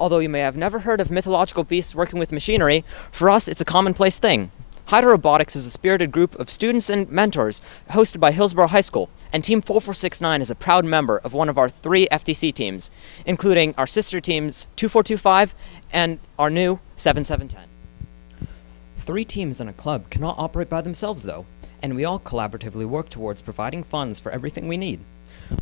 Although you may have never heard of mythological beasts working with machinery, for us it's a commonplace thing. Hydra Robotics is a spirited group of students and mentors hosted by Hillsborough High School, and Team 4469 is a proud member of one of our 3 FTC teams, including our sister teams 2425 and our new 7710. 3 teams in a club cannot operate by themselves, though, and we all collaboratively work towards providing funds for everything we need.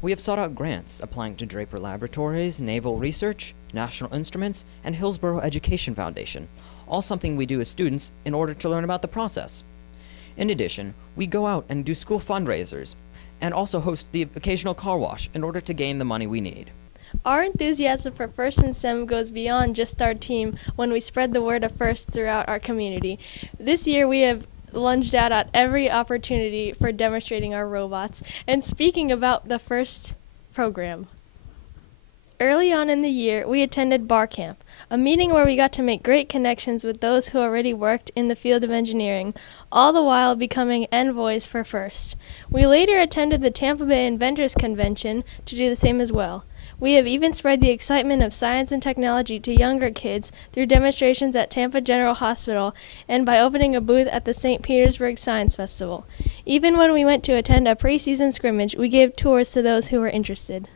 We have sought out grants, applying to Draper Laboratories, Naval Research, National Instruments, and Hillsborough Education Foundation, all something we do as students in order to learn about the process. In addition, we go out and do school fundraisers, and also host the occasional car wash in order to gain the money we need. Our enthusiasm for FIRST in STEM goes beyond just our team when we spread the word of FIRST throughout our community. This year we have lunged out at every opportunity for demonstrating our robots and speaking about the FIRST program. Early on in the year, we attended Bar Camp, a meeting where we got to make great connections with those who already worked in the field of engineering, all the while becoming envoys for FIRST. We later attended the Tampa Bay Inventors Convention to do the same as well. We have even spread the excitement of science and technology to younger kids through demonstrations at Tampa General Hospital and by opening a booth at the St. Petersburg Science Festival. Even when we went to attend a preseason scrimmage, we gave tours to those who were interested.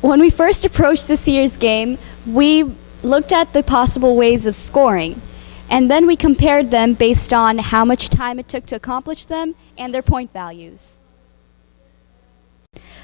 When we first approached this year's game, we looked at the possible ways of scoring, and then we compared them based on how much time it took to accomplish them and their point values.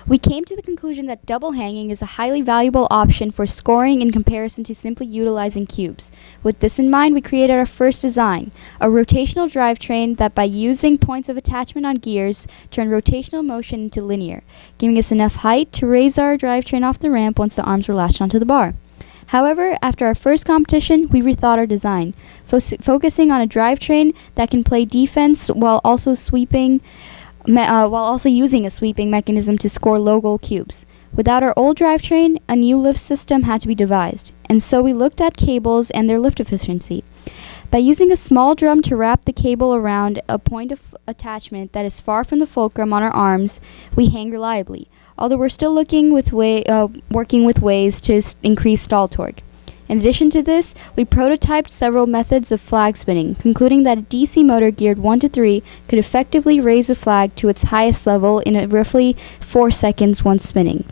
We came to the conclusion that double hanging is a highly valuable option for scoring in comparison to simply utilizing cubes. With this in mind, we created our first design, a rotational drivetrain that by using points of attachment on gears, turned rotational motion into linear, giving us enough height to raise our drivetrain off the ramp once the arms were latched onto the bar. However, after our first competition, we rethought our design, focusing on a drivetrain that can play defense while also using a sweeping mechanism to score low-goal cubes. Without our old drivetrain, a new lift system had to be devised, and so we looked at cables and their lift efficiency. By using a small drum to wrap the cable around a point of attachment that is far from the fulcrum on our arms, we hang reliably, although we're still working with ways to increase stall torque. In addition to this, we prototyped several methods of flag spinning, concluding that a DC motor geared 1 to 3 could effectively raise a flag to its highest level in roughly 4 seconds once spinning.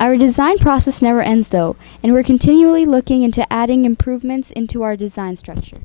Our design process never ends though, and we're continually looking into adding improvements into our design structure.